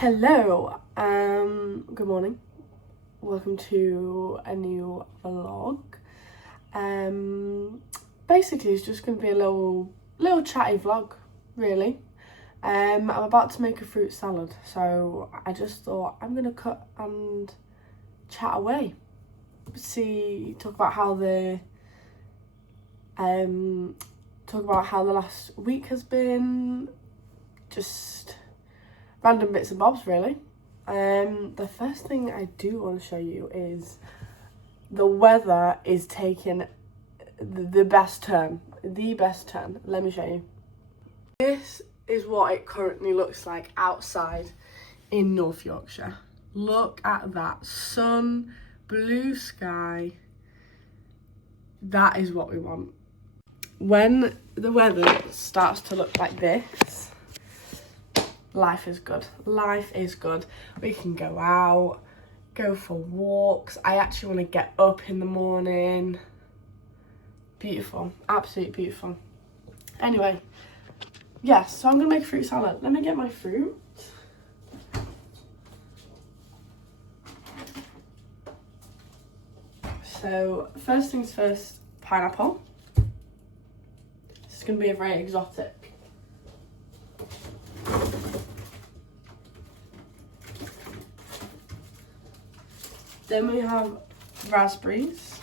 Hello, good morning. Welcome to a new vlog. Basically it's just going to be a little chatty vlog, really. I'm about to make a fruit salad, so I just thought I'm going to cut and chat away. Talk about how the last week has been, just random bits and bobs, really. The first thing I do want to show you is the weather is taking the best turn. Let me show you. This is what it currently looks like outside in North Yorkshire. Look at that sun, blue sky. That is what we want. When the weather starts to look like this, life is good. We can go out, go for walks. I actually want to get up in the morning. Beautiful, absolutely beautiful. Anyway, yes, so I'm gonna make a fruit salad. Let me get my fruit. So first things first, pineapple. This is gonna be a very exotic. Then we have raspberries.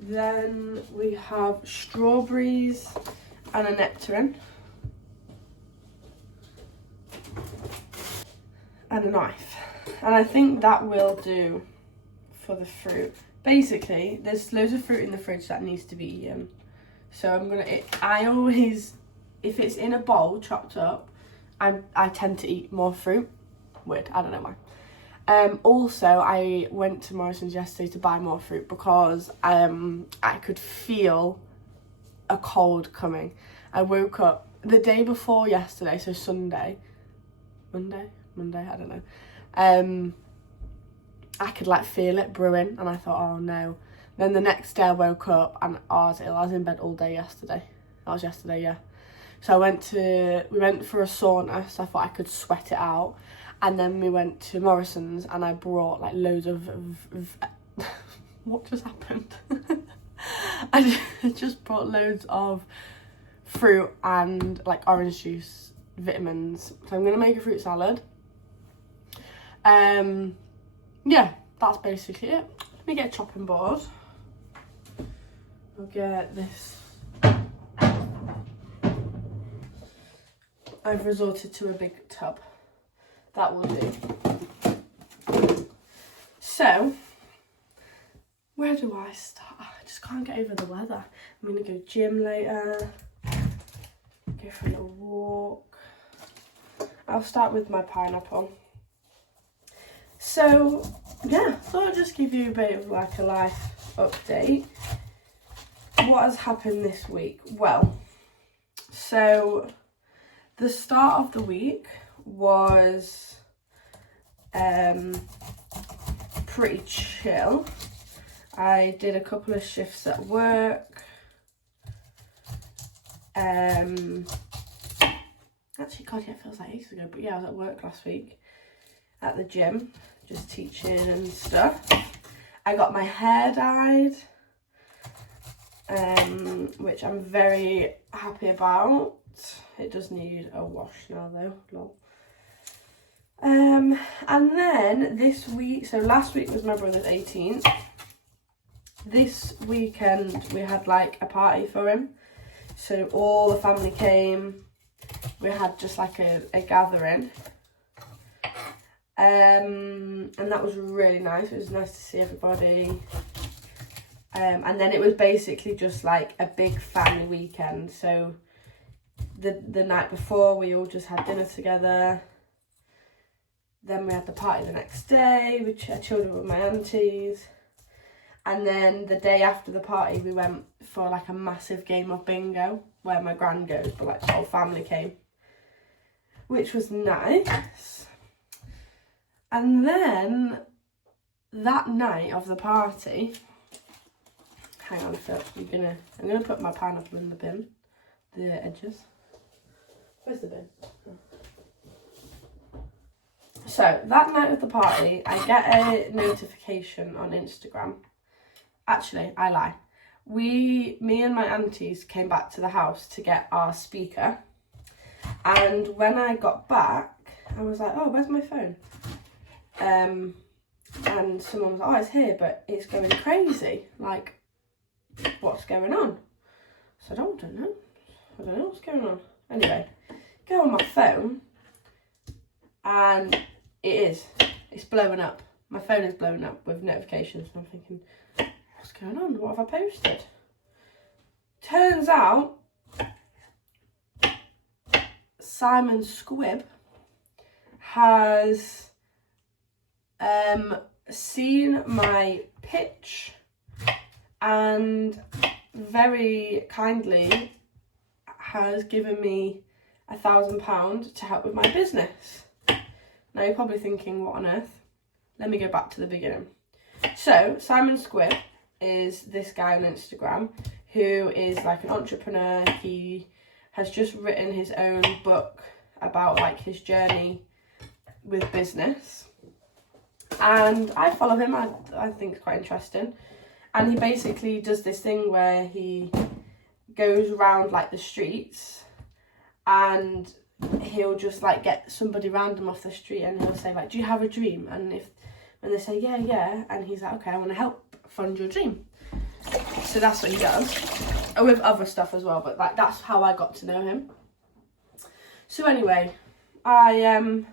Then we have strawberries and a nectarine. And a knife. And I think that will do for the fruit. Basically, there's loads of fruit in the fridge that needs to be eaten. So I always, if it's in a bowl chopped up, I tend to eat more fruit. Weird, I don't know why. Also, I went to Morrison's yesterday to buy more fruit because I could feel a cold coming. I woke up the day before yesterday, so Monday, I don't know. I could like feel it brewing, and I thought, oh no. Then the next day I woke up and I was ill. I was in bed all day yesterday. That was yesterday, yeah. So we went for a sauna, so I thought I could sweat it out. And then we went to Morrison's and I brought like loads of what just happened? I just brought loads of fruit and like orange juice, vitamins. So I'm going to make a fruit salad. Yeah, that's basically it. Let me get a chopping board. I'll get this. I've resorted to a big tub. That will do. So, where do I start? I just can't get over the weather. I'm going to go gym later. Go for a little walk. I'll start with my pineapple. So, yeah, thought I'd just give you a bit of like a life update. What has happened this week? Well, so the start of the week was pretty chill. I did a couple of shifts at work. Actually, God, yeah, it feels like ages ago, but yeah, I was at work last week at the gym, just teaching and stuff. I got my hair dyed, which I'm very happy about. It does need a wash now though, lol. And then this week, so last week was my brother's 18th. This weekend we had like a party for him. So all the family came. We had just like a gathering. And that was really nice. It was nice to see everybody. And then it was basically just like a big family weekend. So the night before we all just had dinner together. Then we had the party the next day, which I chilled with my aunties. And then the day after the party, we went for like a massive game of bingo, where my gran goes, but like the whole family came, which was nice. And then that night of the party, hang on, Phil, I'm gonna put my pineapple in the bin, the edges. Where's the bin? So, that night of the party, I get a notification on Instagram. Actually, I lie. Me and my aunties came back to the house to get our speaker. And when I got back, I was like, oh, where's my phone? And someone was like, oh, it's here, but it's going crazy. Like, what's going on? So I don't know. I don't know what's going on. Anyway, go on my phone, and it's blowing up. My phone is blowing up with notifications, and I'm thinking, what's going on? What have I posted? Turns out, Simon Squibb has seen my pitch and very kindly has given me £1,000 to help with my business. Now you're probably thinking, what on earth? Let me go back to the beginning. So Simon Squibb is this guy on Instagram who is like an entrepreneur. He has just written his own book about like his journey with business. And I follow him, I think it's quite interesting. And he basically does this thing where he goes around like the streets and he'll just like get somebody random off the street and he'll say like, do you have a dream? And when they say yeah, and he's like, okay, I want to help fund your dream. So that's what he does, with other stuff as well, but like that's how I got to know him. So anyway, I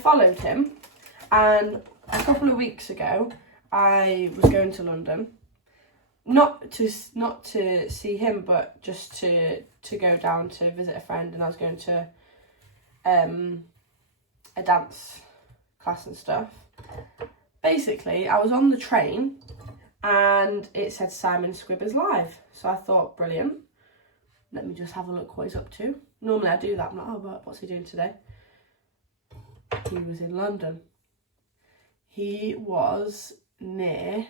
followed him, and a couple of weeks ago I was going to London, not to see him, but just to go down to visit a friend, and I was going to a dance class and stuff. Basically, I was on the train and it said Simon Squibb is live. So I thought, brilliant. Let me just have a look what he's up to. Normally I do that. I'm like, oh, but what's he doing today? He was in London. He was near...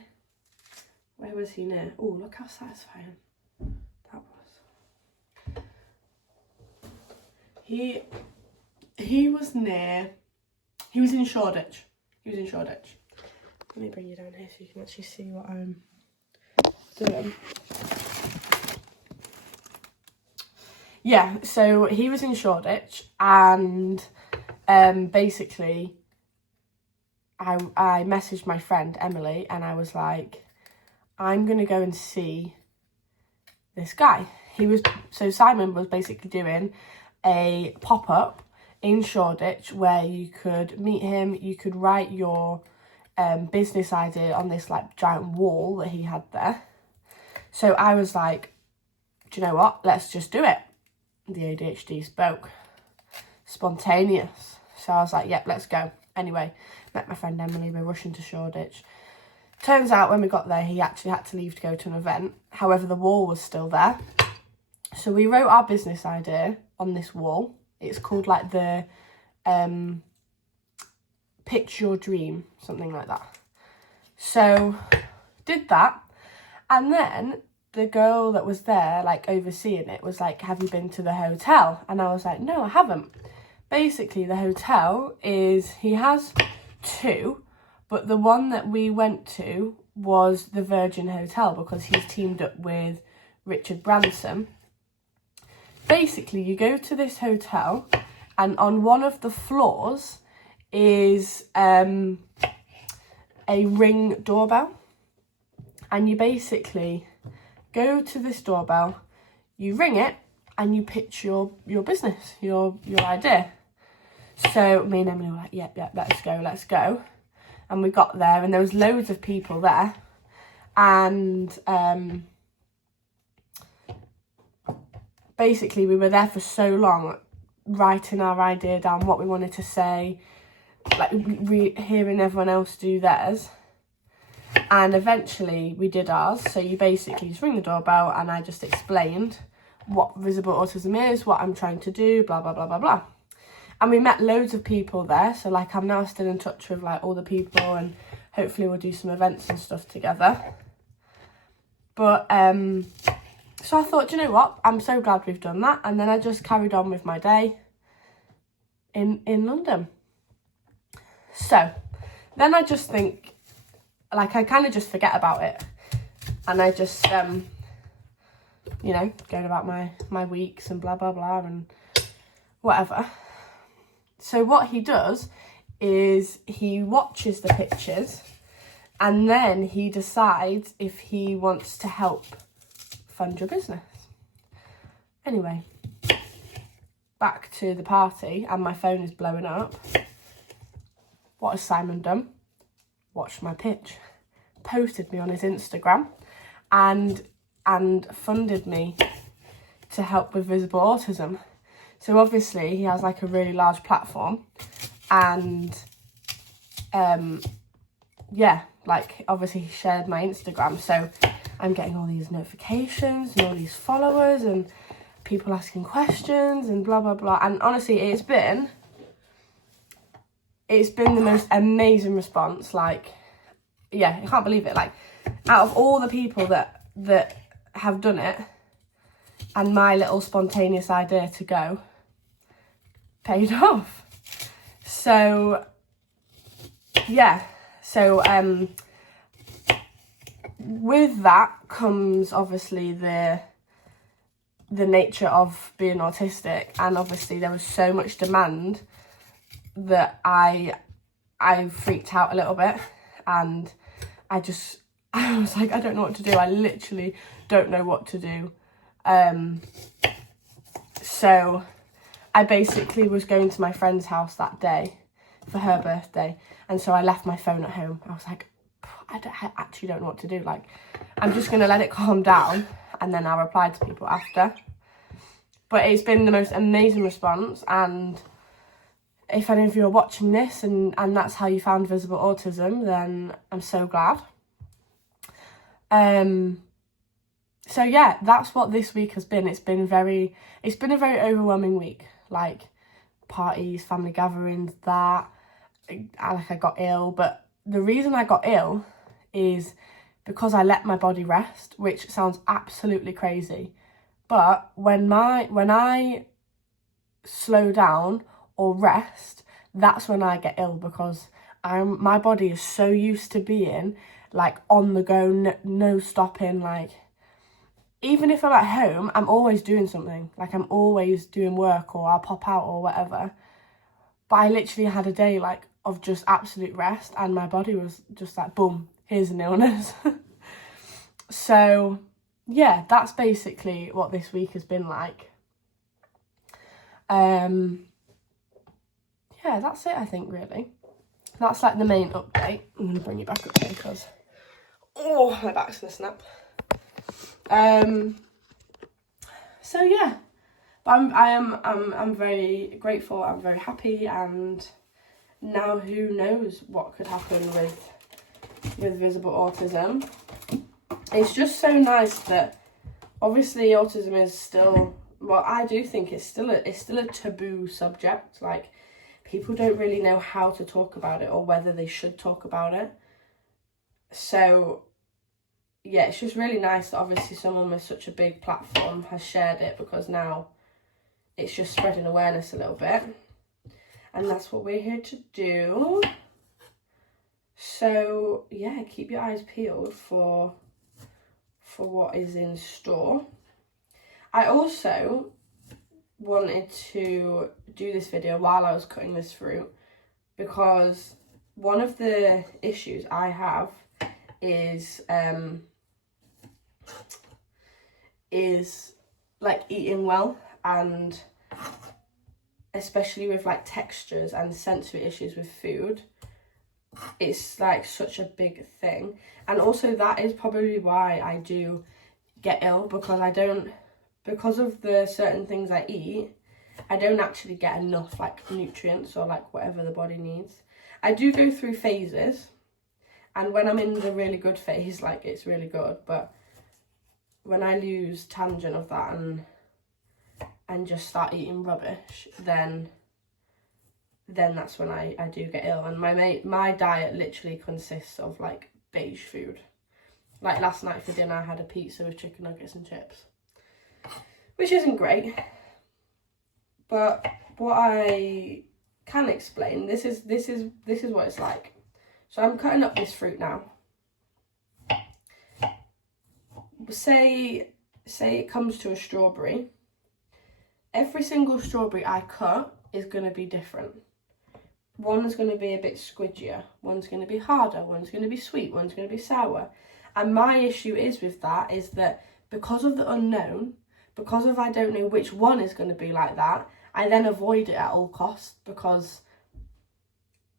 Where was he near? Oh, look how satisfying that was. He was near... He was in Shoreditch. Let me bring you down here so you can actually see what I'm doing. Yeah, so he was in Shoreditch, and basically I messaged my friend Emily and I was like, I'm going to go and see this guy. So Simon was basically doing a pop-up in Shoreditch where you could meet him, you could write your business idea on this like giant wall that he had there. So I was like, do you know what? Let's just do it. The ADHD spoke. Spontaneous. So I was like, yep, let's go. Anyway, met my friend Emily, we're rushing to Shoreditch. Turns out when we got there, he actually had to leave to go to an event. However, the wall was still there. So we wrote our business idea on this wall. It's called like the Pitch Your Dream, something like that. So did that, and then the girl that was there like overseeing it was like, have you been to the hotel? And I was like, no, I haven't. Basically the hotel he has two, but the one that we went to was the Virgin Hotel because he's teamed up with Richard Branson. Basically you go to this hotel and on one of the floors is a Ring doorbell, and you basically go to this doorbell, you ring it, and you pitch your business, your idea. So me and Emily were like, yep, let's go. And we got there, and there was loads of people there, and basically we were there for so long, writing our idea down, what we wanted to say, like hearing everyone else do theirs, and eventually we did ours. So you basically just ring the doorbell and I just explained what visible autism is, what I'm trying to do, blah blah blah blah blah. And we met loads of people there, so like I'm now still in touch with like all the people, and hopefully we'll do some events and stuff together. But so I thought, you know what, I'm so glad we've done that. And then I just carried on with my day in London. So then I just think, like, I kind of just forget about it, and I just you know, going about my weeks and blah blah blah and whatever. So what he does is he watches the pictures, and then he decides if he wants to help fund your business. Anyway, back to the party, and my phone is blowing up. What has Simon done? Watched my pitch, posted me on his Instagram, and funded me to help with visible autism. So obviously he has like a really large platform, and yeah, like obviously he shared my Instagram, so I'm getting all these notifications and all these followers and people asking questions and blah blah blah. And honestly, it's been the most amazing response. Like, yeah, I can't believe it. Like, out of all the people that have done it, and my little spontaneous idea to go paid off. So yeah, so with that comes obviously the nature of being autistic, and obviously there was so much demand that I freaked out a little bit, and I was like, I don't know what to do. I literally don't know what to do. So I basically was going to my friend's house that day for her birthday, and so I left my phone at home. I was like, I actually don't know what to do. Like, I'm just gonna let it calm down, and then I'll reply to people after. But it's been the most amazing response, and if any of you are watching this and that's how you found Visible Autism, then I'm so glad. So yeah, that's what this week has been. It's been a very overwhelming week. Like, parties, family gatherings, that. I got ill, but the reason I got ill is because I let my body rest, which sounds absolutely crazy. But when I slow down or rest, that's when I get ill, because my body is so used to being like on the go, no stopping. Like, even if I'm at home, I'm always doing something. Like, I'm always doing work, or I'll pop out or whatever. But I literally had a day like of just absolute rest, and my body was just like, boom, here's an illness. So yeah, that's basically what this week has been like. Yeah, that's it, I think, really. That's like the main update. I'm going to bring you back up here because, oh, my back's going to snap. So yeah, but I'm very grateful, I'm very happy, and now who knows what could happen with Visible Autism. It's just so nice that obviously autism is still, well, I do think it's still a taboo subject. Like, people don't really know how to talk about it or whether they should talk about it. So yeah, it's just really nice that obviously someone with such a big platform has shared it, because now it's just spreading awareness a little bit. And that's what we're here to do. So yeah, keep your eyes peeled for what is in store. I also wanted to do this video while I was cutting this fruit, because one of the issues I have is like eating well, and especially with like textures and sensory issues with food. It's like such a big thing, and also that is probably why I do get ill, because of the certain things I eat, I don't actually get enough like nutrients or like whatever the body needs. I do go through phases, and when I'm in the really good phase, like, it's really good, but when I lose tangent of that and just start eating rubbish, then that's when I do get ill. And my diet literally consists of like beige food, Like last night for dinner I had a pizza with chicken nuggets and chips, which isn't great. But what I can explain, this is what it's like. So I'm cutting up this fruit now. Say it comes to a strawberry. Every single strawberry I cut is going to be different. One's going to be a bit squidgier, one's going to be harder, one's going to be sweet, one's going to be sour. And my issue with that is that because of the unknown, because of I don't know which one is going to be like that, I then avoid it at all costs because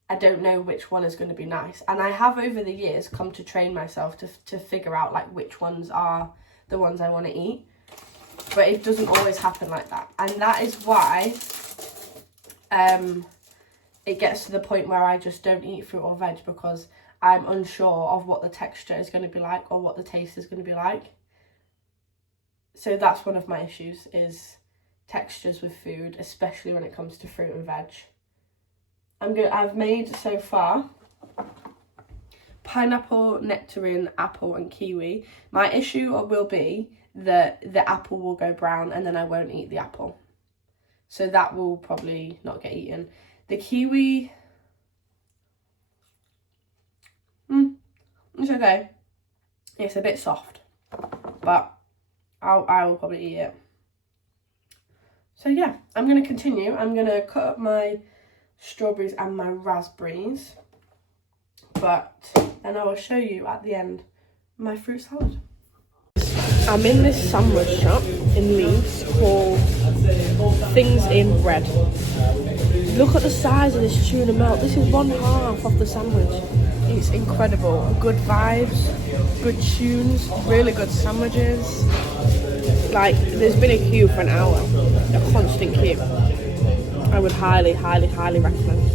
I don't know which one is going to be nice. And I have over the years come to train myself to figure out like which ones are the ones I want to eat. But it doesn't always happen like that. And that is why it gets to the point where I just don't eat fruit or veg because I'm unsure of what the texture is going to be like or what the taste is going to be like. So that's one of my issues, is textures with food, especially when it comes to fruit and veg. I've made so far pineapple, nectarine, apple and kiwi. My issue will be that the apple will go brown and then I won't eat the apple. So that will probably not get eaten. The kiwi, it's okay. It's a bit soft, but I will probably eat it. So yeah, I'm going to continue. I'm going to cut up my strawberries and my raspberries, but then I will show you at the end my fruit salad. I'm in this sandwich shop in Leeds called Things in Bread. Look at the size of this tuna melt. This is 1/2 of the sandwich. It's incredible. Good vibes, good tunes, really good sandwiches. Like, there's been a queue for an hour, a constant queue. I would highly, highly, highly recommend.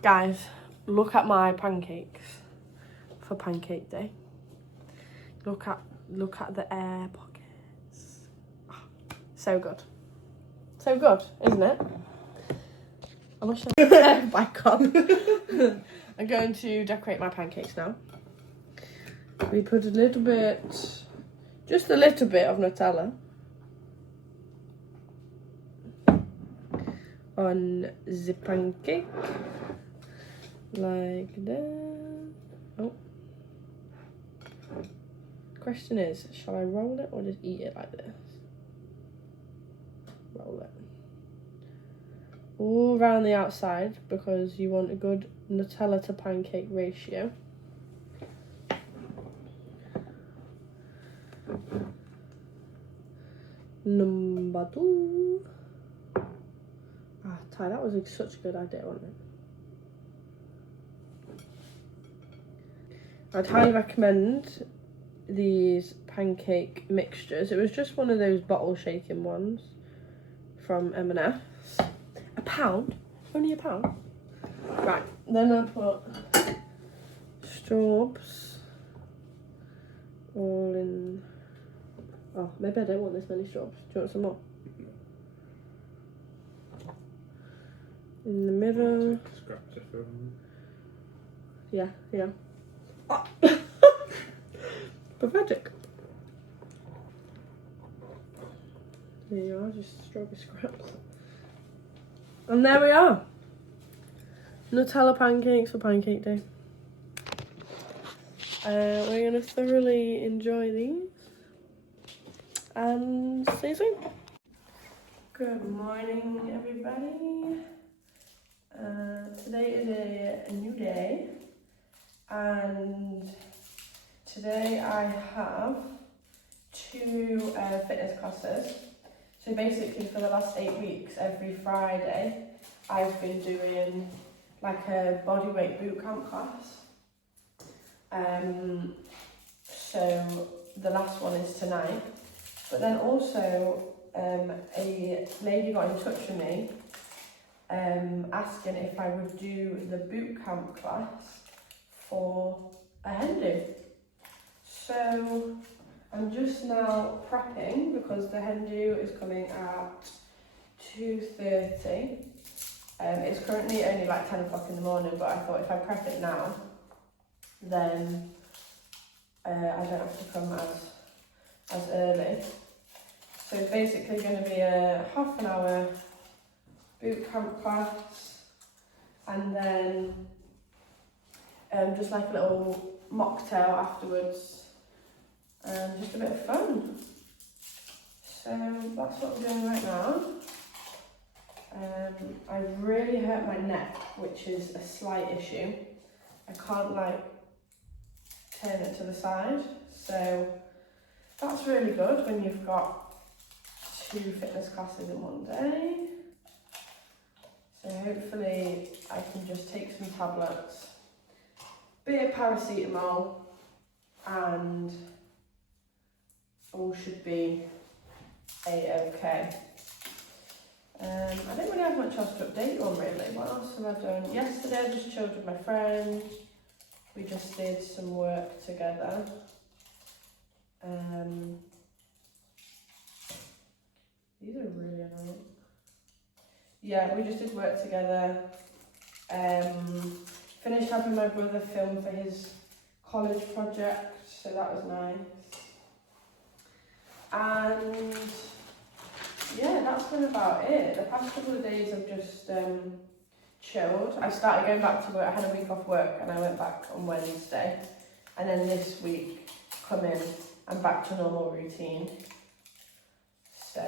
Guys, look at my pancakes for pancake day. Look at the air pockets. Oh, so good. So good, isn't it? I'm gonna show you back on. I'm going to decorate my pancakes now. We put a little bit, just a little bit of Nutella on the pancake. Like that. Oh. Question is, shall I roll it or just eat it like this? Roll it. All around the outside because you want a good Nutella to pancake ratio. Number 2. Ah, Ty, that was such a good idea, wasn't it? I'd highly recommend these pancake mixtures. It was just one of those bottle shaking ones from M&S. £1? Only £1? Right, then I put straws all in. Oh, maybe I don't want this many straws. Do you want some more? In the middle. Yeah. Oh. Pathetic. There you are, just strawberry scraps. And there we are. Nutella pancakes for pancake day. We're going to thoroughly enjoy these. And see you soon. Good morning, everybody. Today is a new day. And today I have 2 fitness classes. So basically for the last 8 weeks, every Friday, I've been doing like a bodyweight boot camp class. So the last one is tonight. But then also a lady got in touch with me asking if I would do the boot camp class for a hen do. So I'm just now prepping because the hen do is coming at 2:30. It's currently only like 10 o'clock in the morning, but I thought if I prep it now, then I don't have to come as early. So it's basically going to be a half an hour boot camp class, and then just like a little mocktail afterwards, and just a bit of fun. So that's what I'm doing right now. I really hurt my neck, which is a slight issue. I can't like turn it to the side, so that's really good when you've got 2 fitness classes in one day. So hopefully I can just take some tablets, bit of paracetamol, and all should be a-okay. I don't really have much else to update you on really. What else have I done? Yesterday I just chilled with my friend. We just did some work together. These are really annoying. Yeah, we just did work together. Finished having my brother film for his college project, so that was nice. And yeah, that's been about it. The past couple of days I've just chilled. I started going back to work. I had a week off work and I went back on Wednesday. And then this week, come in, I'm back to normal routine. So,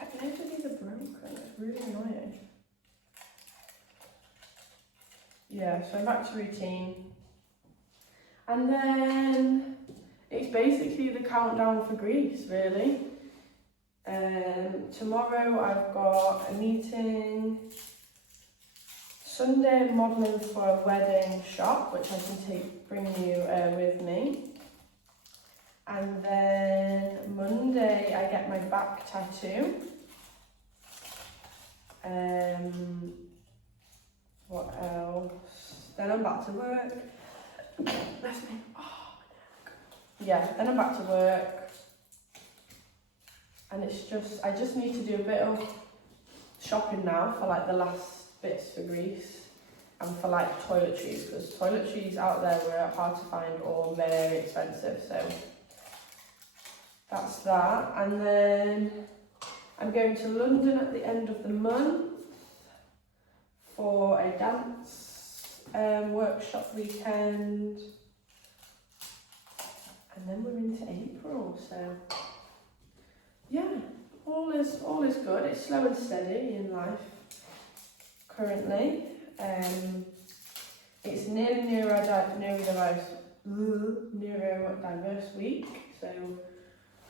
I don't know if these are broken. It's really annoying. Yeah, so I'm back to routine. And then it's basically the countdown for Greece, really. Tomorrow I've got a meeting. Sunday I'm modelling for a wedding shop, which I can bring you with me. And then Monday I get my back tattoo. What else? Then I'm back to work. Bless me. Oh, my neck. Yeah, then I'm back to work. And it's just, I just need to do a bit of shopping now for like the last bits for Greece and for like toiletries, because toiletries out there were hard to find or very expensive, so that's that. And then I'm going to London at the end of the month for a dance workshop weekend, and then we're into April, so yeah, all is good. It's slow and steady in life currently. It's nearly neurodiverse week, so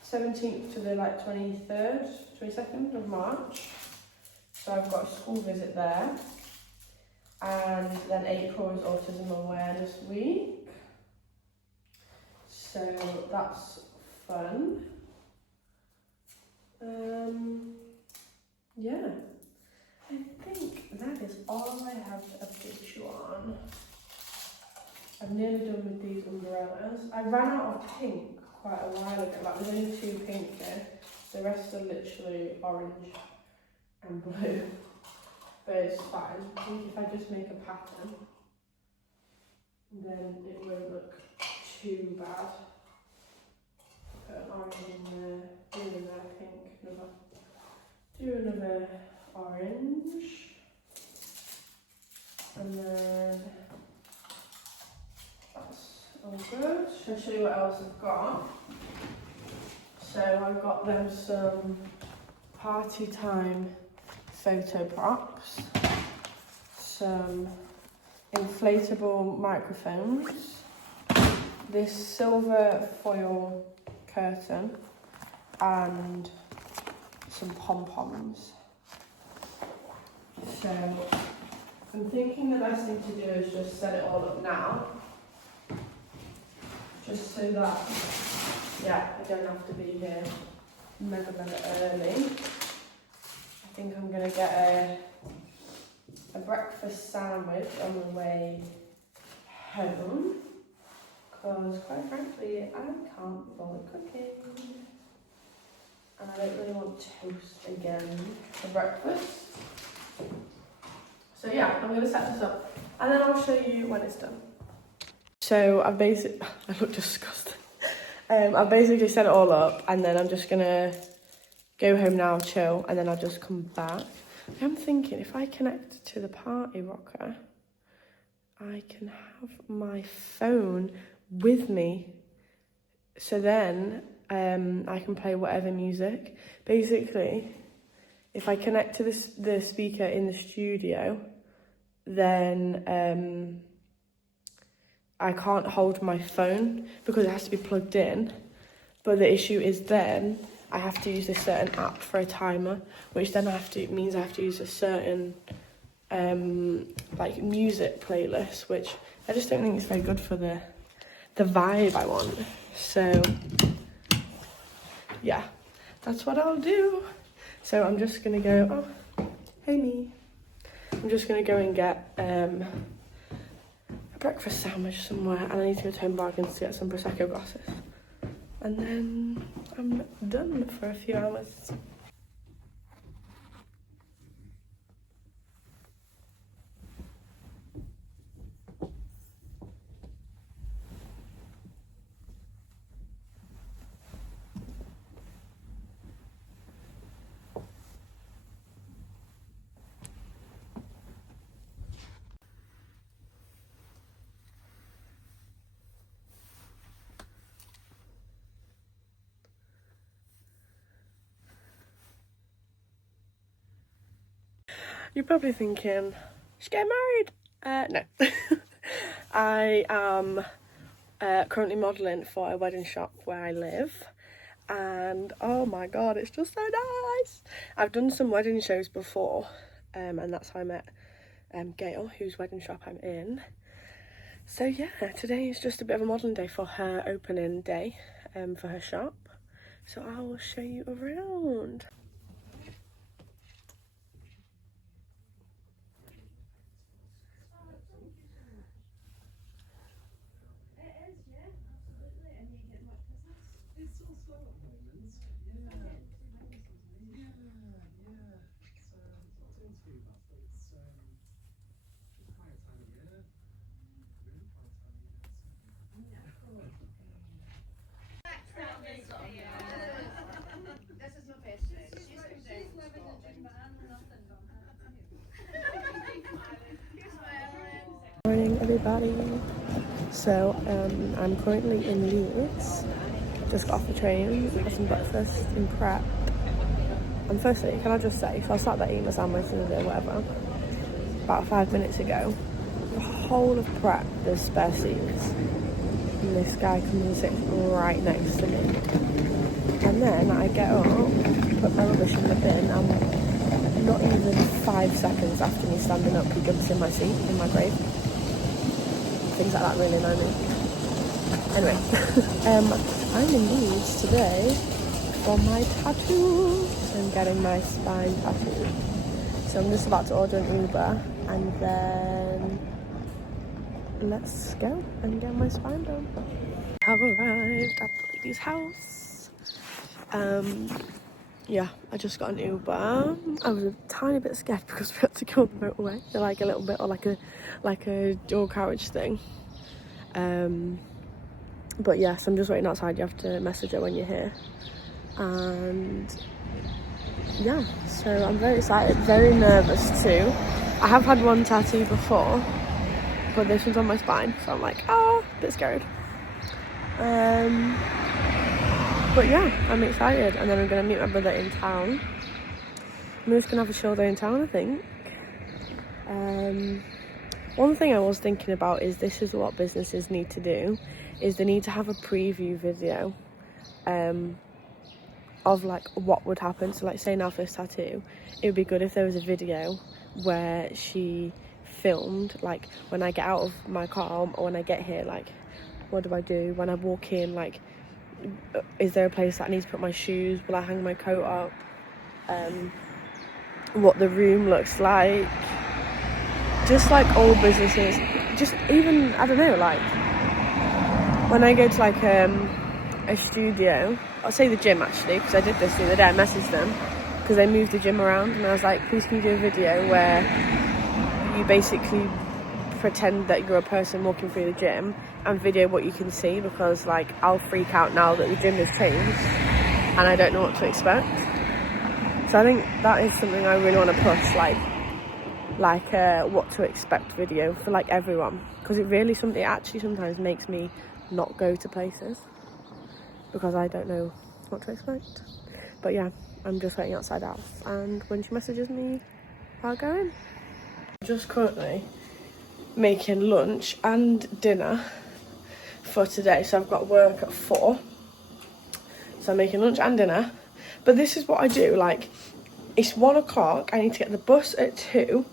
17th to the 23rd, 22nd of March. So I've got a school visit there. And then April is Autism Awareness Week. So that's fun. Yeah, I think that is all I have to update you on. I'm nearly done with these umbrellas. I ran out of pink quite a while ago, like there's only 2 pink here. The rest are literally orange and blue, but it's fine. I think if I just make a pattern, then it won't look too bad. Put an orange in there, blue in there, pink. Do another orange, and then that's all good. I'll show you what else I've got. So I've got them some party time photo props, some inflatable microphones, this silver foil curtain, and some pom-poms. So I'm thinking the best thing to do is just set it all up now. just so that, yeah, I don't have to be here mega early. I think I'm gonna get a breakfast sandwich on the way home, because quite frankly I can't be bothered cooking and I don't really want toast again for breakfast. So yeah, I'm gonna set this up and then I'll show you when it's done. So I've basically, I look disgusting. I've basically set it all up and then I'm just gonna go home now, chill, and then I'll just come back. I'm thinking if I connect to the party rocker, I can have my phone with me. So then I can play whatever music. Basically, if I connect to the speaker in the studio, then I can't hold my phone because it has to be plugged in. But the issue is then I have to use a certain app for a timer, which then means I have to use a certain like music playlist, which I just don't think is very good for the vibe I want. So yeah, that's what I'll do. So I'm just gonna go, oh, hey me. I'm just gonna go and get a breakfast sandwich somewhere, and I need to go to Home Bargains to get some Prosecco glasses. And then I'm done for a few hours. You're probably thinking, she's getting married. No. I am currently modelling for a wedding shop where I live. And oh my god, it's just so nice. I've done some wedding shows before. And that's how I met Gail, whose wedding shop I'm in. So yeah, today is just a bit of a modelling day for her opening day for her shop. So I will show you around. Morning everybody. So I'm currently in Leeds. Just got off the train, had some breakfast in Pret. And firstly, can I just say, so I sat there eating my sandwich the other day, whatever, about 5 minutes ago. The whole of Pret, there's spare seats. And this guy comes and sits right next to me. And then I get up, put my rubbish in the bin, and not even 5 seconds after me standing up, he jumps in my seat, in my grave. Things like that really annoy me. Anyway, I'm in Leeds today for my tattoo. So I'm getting my spine tattooed. So I'm just about to order an Uber and then let's go and get my spine done. I have arrived at the lady's house. Yeah, I just got an Uber. I was a tiny bit scared because we had to go on the motorway. They're like a little bit, or like a dual carriage thing. But yes, I'm just waiting outside. You have to message her when you're here. And yeah, so I'm very excited, very nervous too. I have had one tattoo before, but this one's on my spine, so I'm like, a bit scared. But yeah, I'm excited, and then I'm gonna meet my brother in town. I'm just gonna have a chill day in town, I think. One thing I was thinking about is this is what businesses need to do, is they need to have a preview video of like what would happen. So like say now for this tattoo, it would be good if there was a video where she filmed like when I get out of my car or when I get here, like what do I do when I walk in? Like, is there a place that I need to put my shoes? Will I hang my coat up? What the room looks like. Just like all businesses, just even, I don't know, like when I go to like a studio, I'll say the gym actually, because I did this the other day. I messaged them because they moved the gym around, and I was like, please can you do a video where you basically pretend that you're a person walking through the gym and video what you can see, because like I'll freak out now that the gym has changed and I don't know what to expect. So I think that is something I really want to push, like what to expect video for like everyone, because it actually sometimes makes me not go to places because I don't know what to expect. But yeah, I'm just waiting outside the house, and when she messages me, I'll go in. Just currently making lunch and dinner for today, so I've got work at 4, so I'm making lunch and dinner. But this is what I do, like, it's 1 o'clock, I need to get the bus at 2.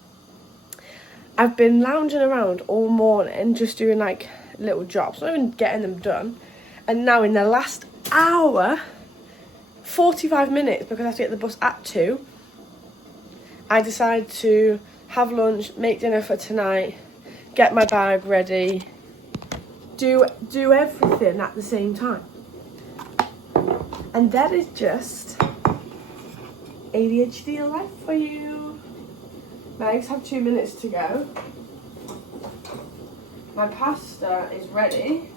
I've been lounging around all morning just doing like little jobs, not even getting them done, and now in the last hour, 45 minutes, because I have to get the bus at 2, I decide to have lunch, make dinner for tonight, get my bag ready, do everything at the same time. And that is just ADHD life for you. My eggs have 2 minutes to go. My pasta is ready.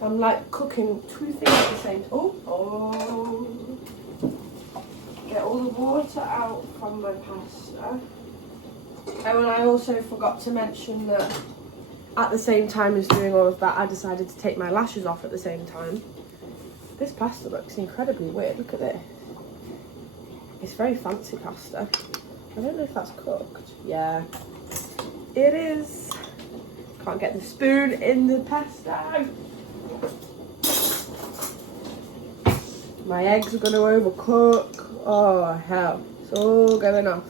I'm like cooking 2 things at the same time. Oh. Get all the water out from my pasta. And then I also forgot to mention that at the same time as doing all of that, I decided to take my lashes off at the same time. This pasta looks incredibly weird. Look at this. It's very fancy pasta. I don't know if that's cooked. Yeah, it is. Can't get the spoon in the pasta. My eggs are going to overcook. Oh, hell. It's all going off.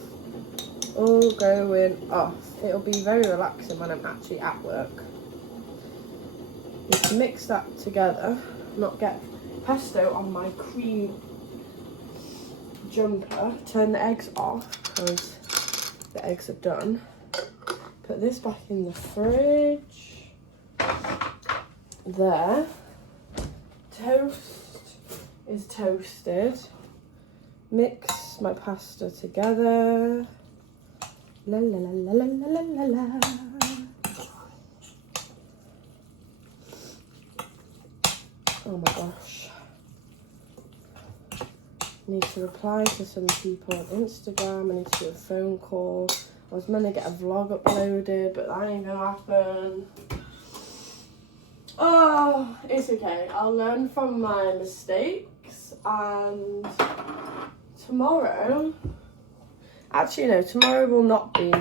All going off. It'll be very relaxing when I'm actually at work. Need to mix that together. Not get pesto on my cream jumper. Turn the eggs off because the eggs are done. Put this back in the fridge. There. Toast is toasted. Mix my pasta together. La la la la la la la la. Oh my gosh. Need to reply to some people on Instagram. I need to do a phone call. I was meant to get a vlog uploaded, but that ain't gonna happen. Oh, it's okay. I'll learn from my mistakes, and tomorrow... Actually, no, tomorrow will not be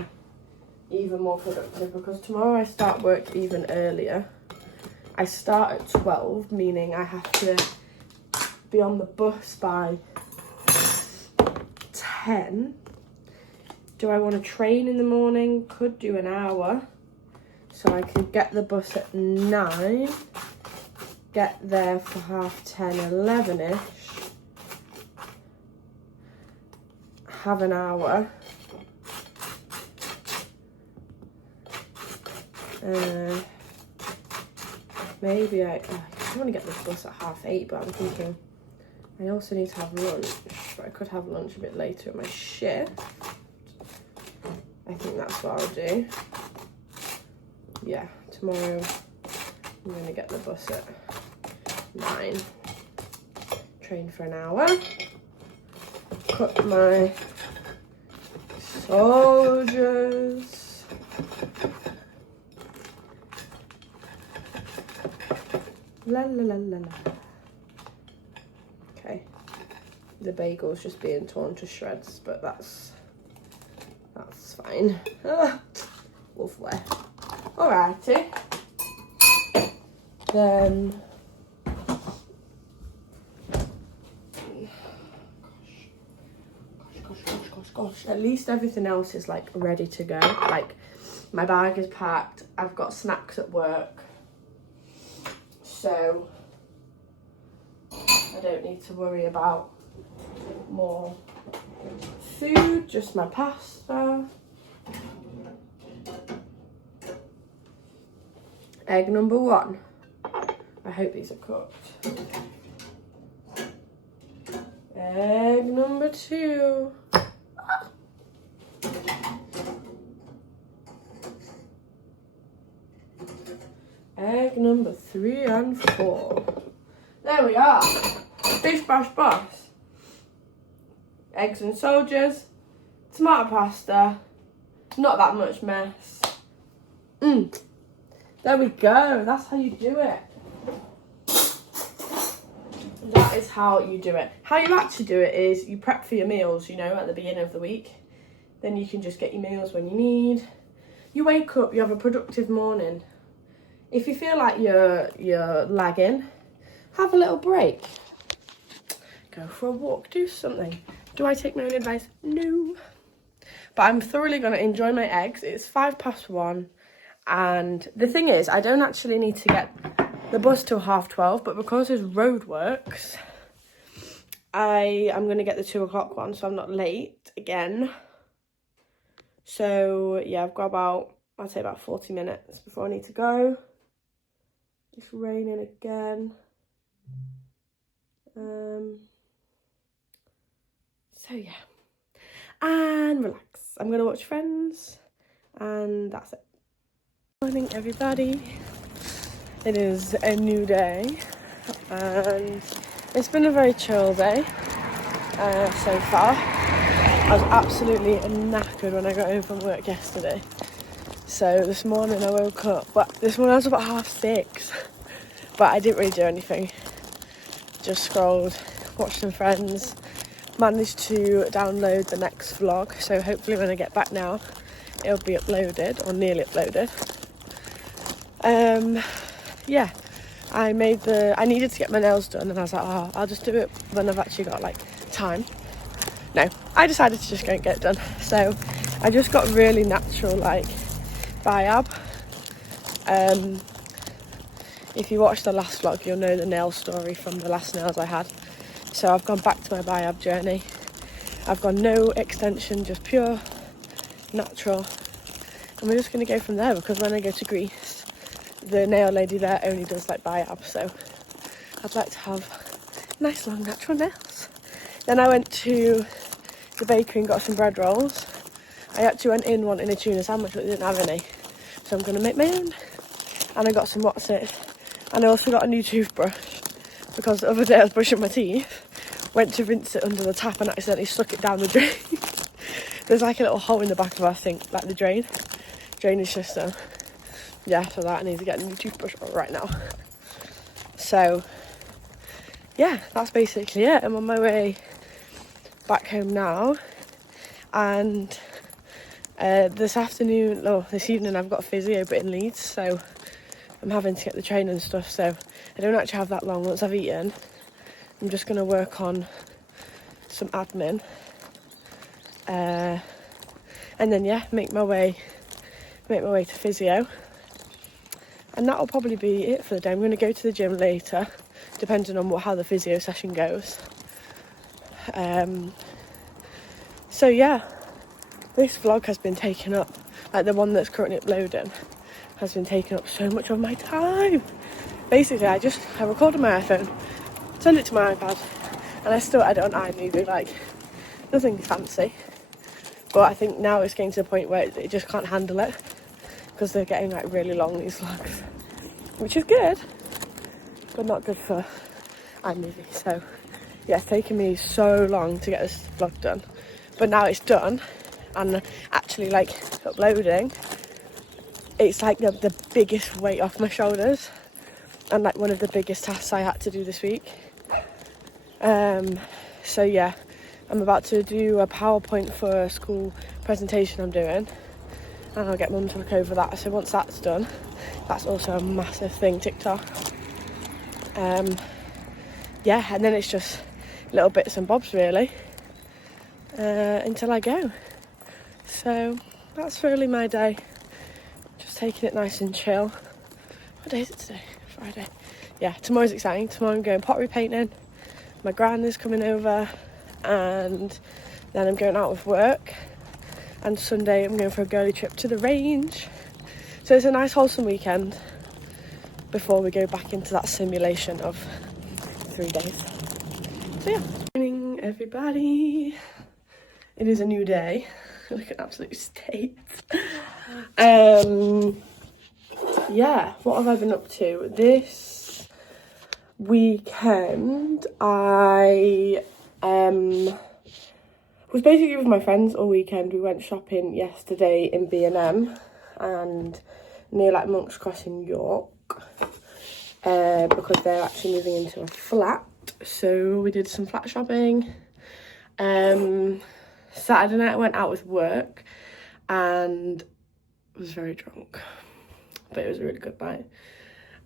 even more productive because tomorrow I start work even earlier. I start at 12, meaning I have to be on the bus by 10. Do I want to train in the morning? Could do an hour. So I could get the bus at 9, get there for 10:30, 11ish. Have an hour. Maybe I want to get the bus at 8:30, but I'm thinking I also need to have lunch. But I could have lunch a bit later at my shift. I think that's what I'll do. Yeah, tomorrow I'm going to get the bus at 9. Train for an hour. Cook my soldiers. La la la la la. Okay. The bagel's just being torn to shreds, but that's fine. Lovely. Alrighty. Then gosh, at least everything else is like ready to go. Like My bag is packed. I've got snacks at work. So I don't need to worry about more food, just my pasta. Egg number 1. I hope these are cooked. Egg number 2. Egg number 3 and 4. There we are. Bish bash bosh. Eggs and soldiers. Tomato pasta. Not that much mess. There we go. That's how you do it. That is how you do it. How you actually do it is you prep for your meals, you know, at the beginning of the week. Then you can just get your meals when you need. You wake up, you have a productive morning. If you feel like you're lagging, have a little break. Go for a walk, do something. Do I take my own advice? No. But I'm thoroughly going to enjoy my eggs. It's 1:05. And the thing is, I don't actually need to get the bus till 12:30, but because there's roadworks, I am going to get the 2:00 one, so I'm not late again. So yeah, I've got about, I'd say about 40 minutes before I need to go. It's raining again. So yeah, and relax. I'm going to watch Friends, and that's it. Morning everybody. It is a new day, and it's been a very chill day so far. I was absolutely knackered when I got home from work yesterday. So this morning I woke up, but this morning I was about 6:30, but I didn't really do anything. Just scrolled, watched some Friends, managed to download the next vlog, so hopefully when I get back now it'll be uploaded, or nearly uploaded. Yeah, I needed to get my nails done, and I was like, oh, I'll just do it when I've actually got like time. No, I decided to just go and get it done. So I just got really natural like biab. If you watched the last vlog, you'll know the nail story from the last nails I had. So I've gone back to my biab journey. I've got no extension, just pure natural, and we're just going to go from there, because when I go to Greece, the nail lady there only does like biab, so I'd like to have nice long natural nails. Then I went to the bakery and got some bread rolls. I actually went in wanting a tuna sandwich, but they didn't have any, so I'm going to make my own. And I got some and I also got a new toothbrush, because the other day I was brushing my teeth, went to rinse it under the tap and accidentally stuck it down the drain. There's like a little hole in the back of our sink, like the drainage system. Yeah, so that I need to get a new toothbrush right now. So yeah, that's basically it. I'm on my way back home now, and this evening I've got a physio bit in Leeds, so I'm having to get the train and stuff, so I don't actually have that long. Once I've eaten, I'm just going to work on some admin, and then yeah, make my way to physio. And that'll probably be it for the day. I'm going to go to the gym later, depending on how the physio session goes. So yeah, this vlog has been taken up, like the one that's currently uploading, has been taking up so much of my time. Basically, I recorded my iPhone, send it to my iPad, and I still edit on iMovie, like nothing fancy. But I think now it's getting to the point where it just can't handle it, because they're getting like really long, these vlogs, which is good, but not good for iMovie. So yeah, it's taken me so long to get this vlog done, but now it's done, and actually like uploading, it's like the biggest weight off my shoulders, and like one of the biggest tasks I had to do this week. So yeah, I'm about to do a PowerPoint for a school presentation I'm doing, and I'll get Mum to look over that. So once that's done, that's also a massive thing, TikTok. Yeah, and then it's just little bits and bobs really, until I go. So that's really my day. taking it nice and chill. What day is it today? Friday. Yeah, tomorrow's exciting. Tomorrow I'm going pottery painting. My gran is coming over, and then I'm going out with work. And Sunday I'm going for a girly trip to the range. So it's a nice wholesome weekend before we go back into that simulation of 3 days. So yeah. Morning everybody. It is a new day. Look at absolute state. Yeah, what have I been up to? This weekend I was basically with my friends all weekend. We went shopping yesterday in B&M and near like Monk's Cross in York, because they're actually moving into a flat. So we did some flat shopping. Saturday night I went out with work and was very drunk, but it was a really good night.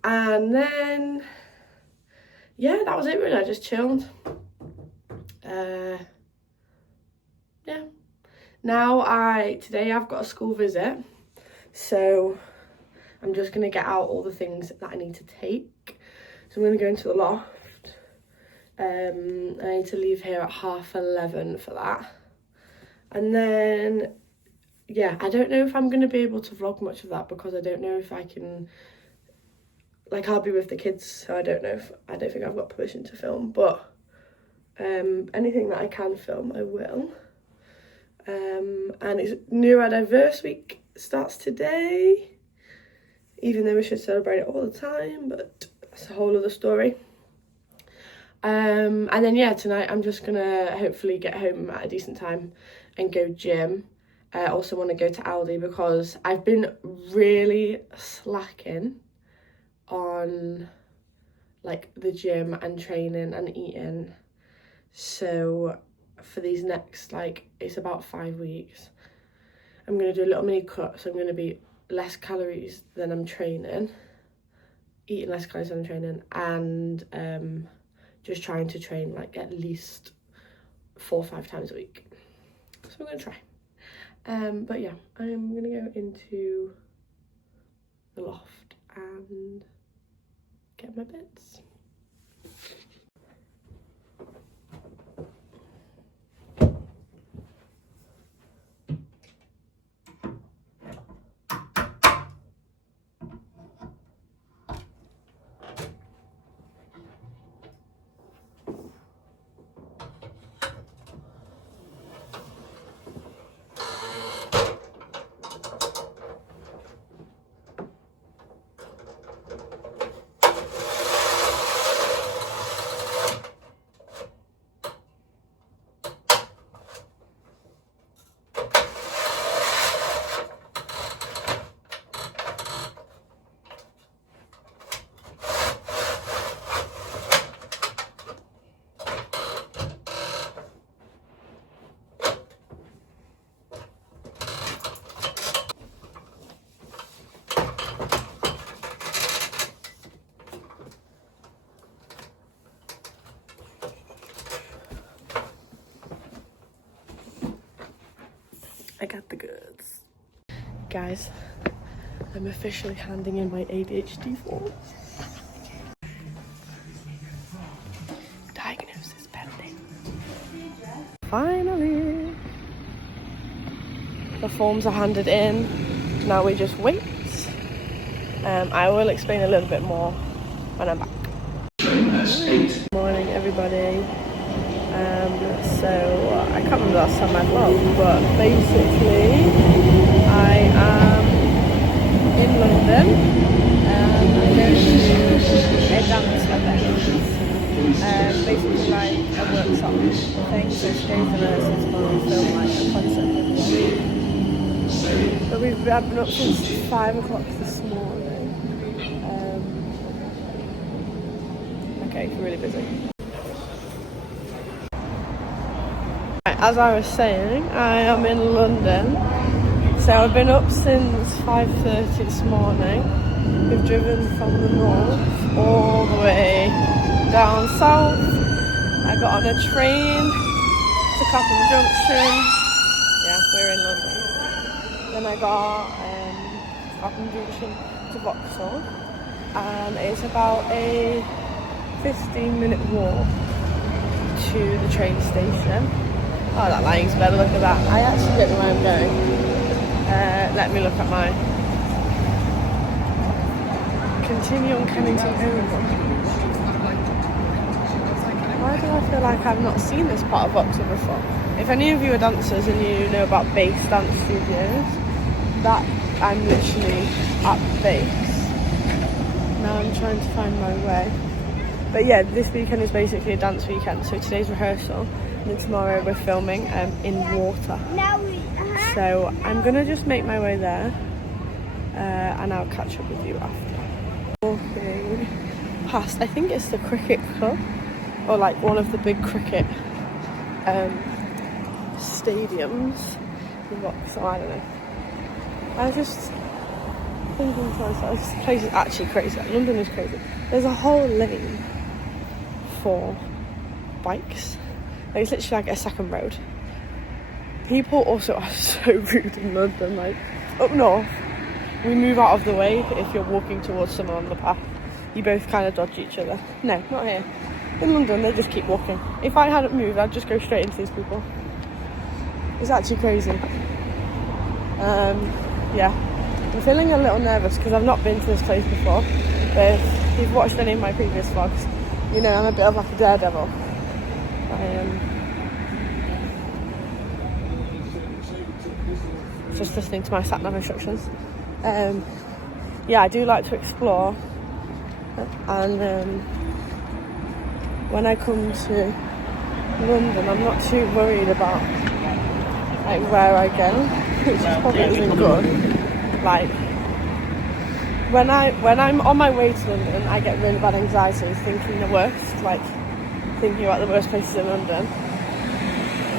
And then yeah, that was it really. I just chilled. Yeah. Now today I've got a school visit, so I'm just gonna get out all the things that I need to take. So I'm gonna go into the loft. I need to leave here at 11:30 for that. And then yeah, I don't know if I'm gonna be able to vlog much of that because I don't know if I can, like, I'll be with the kids, so I don't think I've got permission to film, but anything that I can film I will. And it's Neurodiverse Week starts today, even though we should celebrate it all the time, but that's a whole other story. And then yeah, tonight I'm just gonna hopefully get home at a decent time and go gym. I also want to go to Aldi because I've been really slacking on like the gym and training and eating. So for these next, like, it's about 5 weeks, I'm going to do a little mini cut. So I'm going to be less calories than I'm training, eating less calories than I'm training, and just trying to train like at least 4 or 5 times a week. So I'm going to try. But yeah, I'm going to go into the loft and get my bits. I got the goods. Guys, I'm officially handing in my ADHD form. Diagnosis pending. Finally! The forms are handed in. Now we just wait. I will explain a little bit more when I'm back. Good morning, everybody. So I can't remember last time I vlogged, but basically I am in London and I'm going to a dance event. Basically like a workshop thing, so today's the rehearsal, tomorrow we film like a concert. But I've been up since 5 o'clock this morning. Okay, really busy. As I was saying, I am in London, so I've been up since 5:30 this morning. We've driven from the north all the way down south. I got on a train to Clapham Junction. Yeah, we're in London. Then I got Clapham Junction to Vauxhall, and it's about a 15-minute walk to the train station. Oh, that lighting's better, look at that. I actually don't know where I'm going. Let me look at my... Continue on Kennington Oval. Why do I feel like I've not seen this part of Vauxhall before? If any of you are dancers and you know about Base Dance Studios, that I'm literally at Base. Now I'm trying to find my way. But yeah, this weekend is basically a dance weekend. So today's rehearsal, and then tomorrow we're filming in water. So I'm gonna just make my way there, and I'll catch up with you after. Walking past, I think it's the cricket club, or like one of the big cricket stadiums in Vauxhall, I don't know. I was just thinking to myself, this place is actually crazy. London is crazy. There's a whole lane for bikes. Like, it's literally like a second road. People also are so rude in London. Like, up north, we move out of the way if you're walking towards someone on the path. You both kind of dodge each other. No, not here. In London, they just keep walking. If I hadn't moved, I'd just go straight into these people. It's actually crazy. Yeah. I'm feeling a little nervous because I've not been to this place before. But if you've watched any of my previous vlogs, you know I'm a bit of like a daredevil. I am just listening to my sat-nav instructions. Yeah, I do like to explore, and when I come to London, I'm not too worried about like where I go, which probably isn't good. Like when I'm on my way to London, I get really bad anxiety thinking the worst, like thinking about the worst places in London.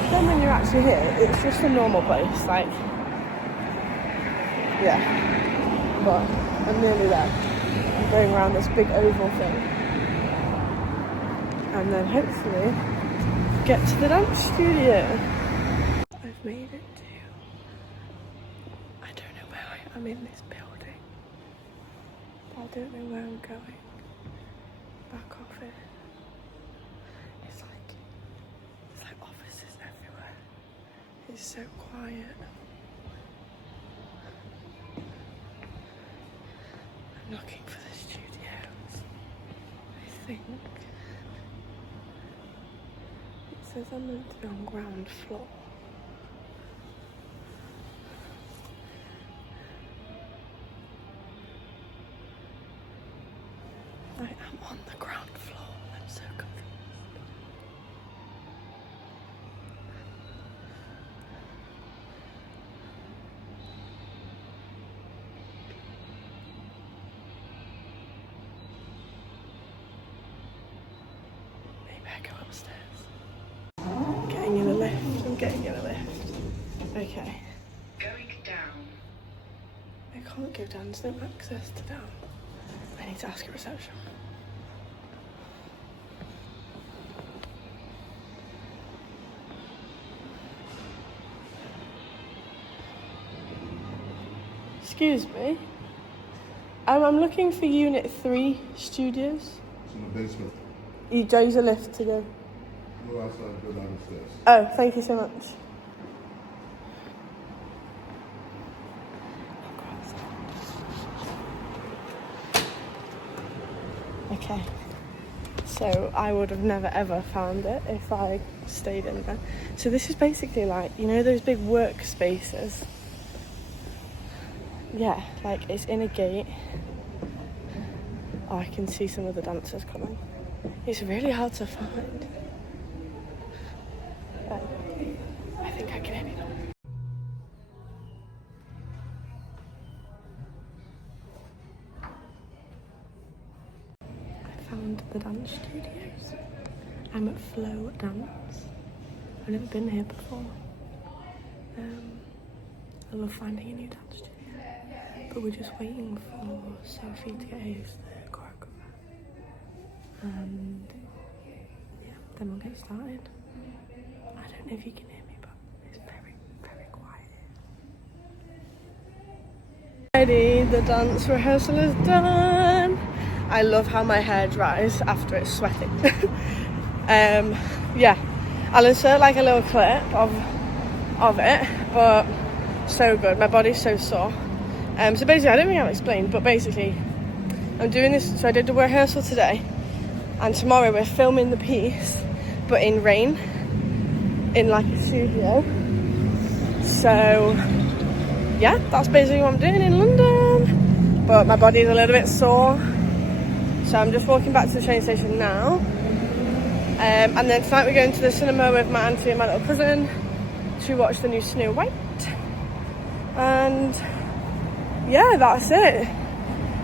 Then when you're actually here, it's just a normal place, like, yeah. But I'm nearly there. I'm going around this big oval thing, and then hopefully get to the dance studio. I've made it to, I don't know where I am in this building. I don't know where I'm going. Back office. It's like offices everywhere. It's so quiet. I'm looking for the studios. I think it says I'm meant to be on ground floor. I am on the ground floor. I'm so confused. Maybe I go upstairs. I'm getting in a lift. I'm getting in a lift. Okay. Going down. I can't go down. There's no access to down. I need to ask at reception. Excuse me. I'm looking for Unit 3 studios. It's in the basement. You use a lift to go. Go outside and go down the stairs. Oh, thank you so much. Okay. So I would have never ever found it if I stayed in there. So this is basically like, you know those big workspaces? Yeah, like it's in a gate. Oh, I can see some of the dancers coming. It's really hard to find. I think I can hear people. I found the dance studios. I'm at Flow Dance. I've never been here before. I love finding a new dance studio. But we're just waiting for Sophie to get here, the choreographer. And yeah, then we'll get started. I don't know if you can hear me, but it's very, very quiet Ready, the dance rehearsal is done. I love how my hair dries after it's sweating. Yeah, I'll insert like a little clip of it, but so good. My body's so sore. So basically, I don't think I've explained, but basically I'm doing this. So I did the rehearsal today, and tomorrow we're filming the piece, but in rain, in like a studio. So yeah, that's basically what I'm doing in London, but my body's a little bit sore, so I'm just walking back to the train station now. And then tonight we're going to the cinema with my auntie and my little cousin to watch the new Snow White. And yeah, that's it,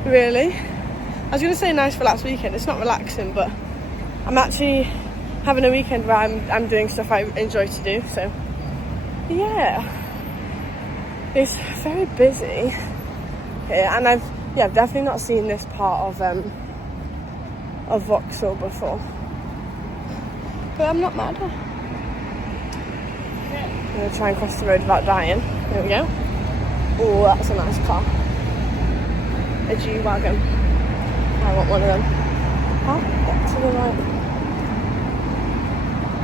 really. I was going to say nice relaxed weekend. It's not relaxing, but I'm actually having a weekend where I'm doing stuff I enjoy to do. So yeah, it's very busy here, and I've definitely not seen this part of Vauxhall before, but I'm not mad. I'm gonna try and cross the road without dying. There we go. Oh, that's a nice car. A G-Wagon. I want one of them. I'll get to the right.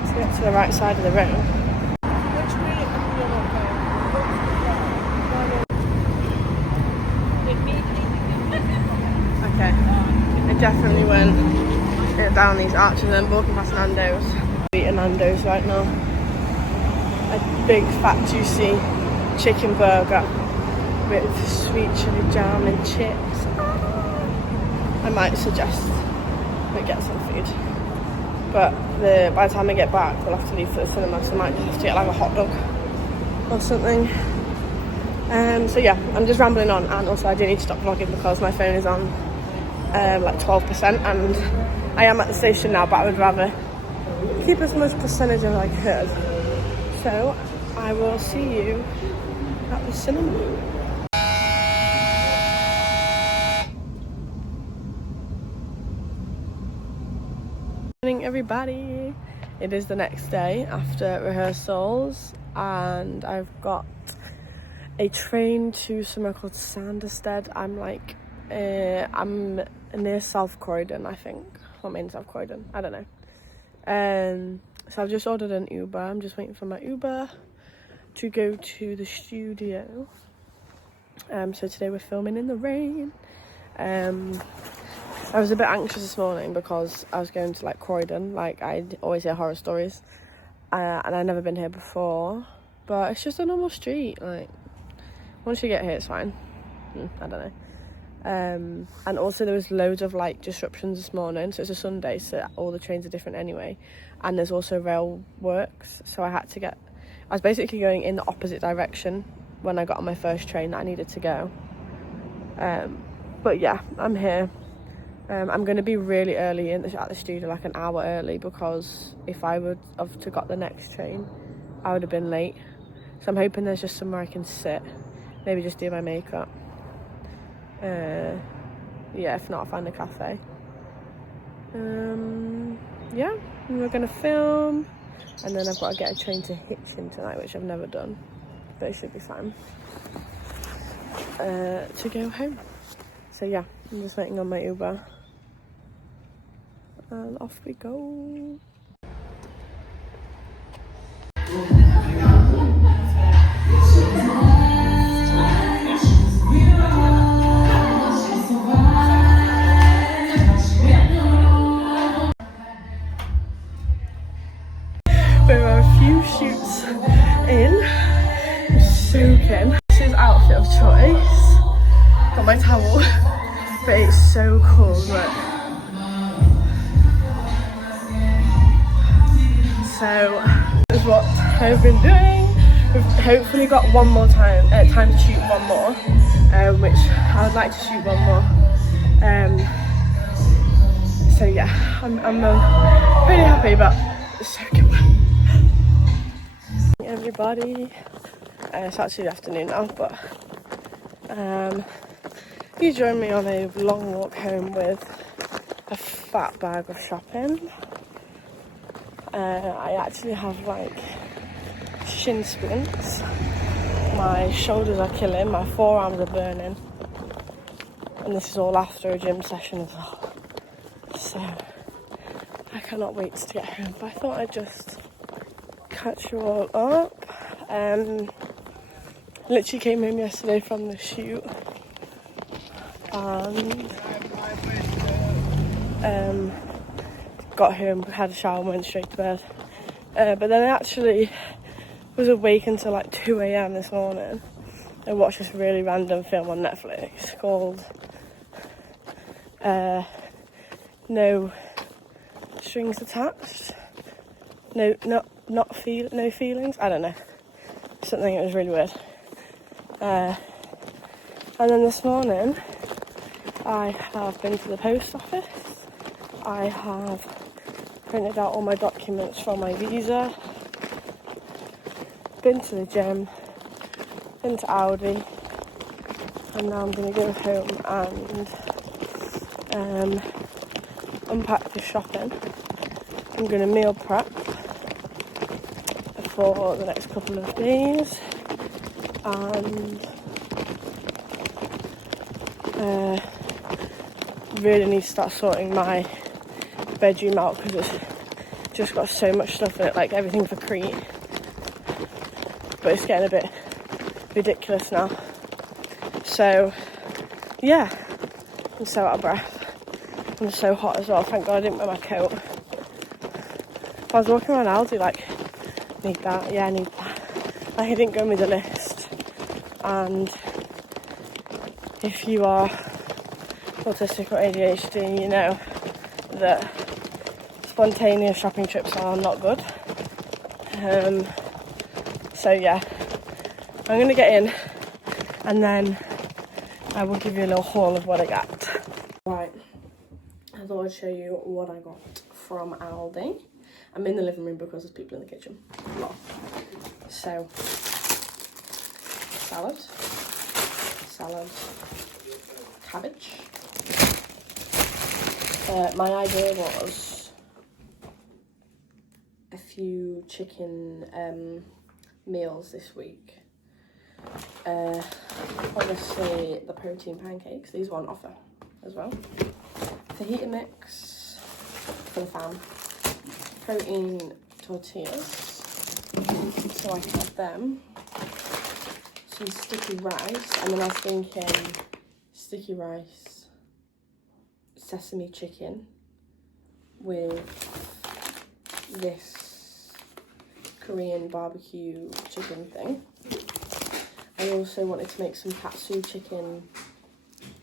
Let's get to the right side of the road. Which way are you not going? Okay. I definitely went down these arches and then walking past Nando's. I'm eating Nando's right now. A big fat juicy chicken burger with sweet chili jam and chips. I might suggest we get some food, but by the time I get back we'll have to leave for the cinema, so I might have to get like a hot dog or something. So yeah, I'm just rambling on, and also I do need to stop vlogging because my phone is on like 12%, and I am at the station now, but I would rather keep as much percentage as I could. So I will see you at the cinema. Morning everybody. It is the next day after rehearsals, and I've got a train to somewhere called Sanderstead. I'm near South Croydon, I think. Or in South Croydon, I don't know. So I've just ordered an Uber. I'm just waiting for my Uber to go to the studio. So today we're filming in the rain. I was a bit anxious this morning because I was going to like Croydon. Like, I always hear horror stories, and I've never been here before, but it's just a normal street. Like, once you get here it's fine. I don't know. And also there was loads of like disruptions this morning, so it's a Sunday, so all the trains are different anyway, and there's also rail works, so I was basically going in the opposite direction when I got on my first train that I needed to go. But yeah, I'm here. I'm going to be really early at the studio, like an hour early, because if I would have got the next train I would have been late. So I'm hoping there's just somewhere I can sit, maybe just do my makeup. Yeah, if not, I'll find a cafe. Yeah, and we're gonna film, and then I've got to get a train to Hitchin tonight, which I've never done, but it should be fine, to go home. So yeah, I'm just waiting on my Uber, and off we go. There are a few shoots in. I'm soaking. This is outfit of choice. Got my towel, but it's so cold. Look. So this is what I've been doing. We've hopefully got one more time to shoot one more, which I would like to shoot one more. So yeah, I'm pretty happy, but it's so good. Everybody, it's actually the afternoon now, but you join me on a long walk home with a fat bag of shopping. I actually have like shin splints, my shoulders are killing, my forearms are burning, And this is all after a gym session as well. So I cannot wait to get home. But I thought I'd just catch you all up. Literally came home yesterday from the shoot. And got home, had a shower and went straight to bed. But then I actually was awake until like 2 a.m. this morning. I watched this really random film on Netflix called No Strings Attached. No feelings. I don't know. Something that was really weird. And then this morning I have been to the post office. I have printed out all my documents for my visa. Been to the gym. Been to Aldi. And now I'm going to go home and unpack the shopping. I'm going to meal prep for the next couple of days. And really need to start sorting my bedroom out because it's just got so much stuff in it, like everything for Crete. But it's getting a bit ridiculous now. So yeah, I'm so out of breath. I'm so hot as well. Thank God I didn't wear my coat. If I was walking around Aldi like, need that, yeah, I need that. Like, I didn't go with the list. And if you are autistic or ADHD, you know that spontaneous shopping trips are not good. So yeah, I'm going to get in and then I will give you a little haul of what I got. Right, I thought I'd show you what I got from Aldi. I'm in the living room because there's people in the kitchen. So, salad, cabbage. My idea was a few chicken meals this week. Obviously the protein pancakes, these were on offer as well. Fajita mix for the fam. Protein tortillas, so I can have them. Some sticky rice, and then I was thinking sticky rice, sesame chicken with this Korean barbecue chicken thing. I also wanted to make some katsu chicken,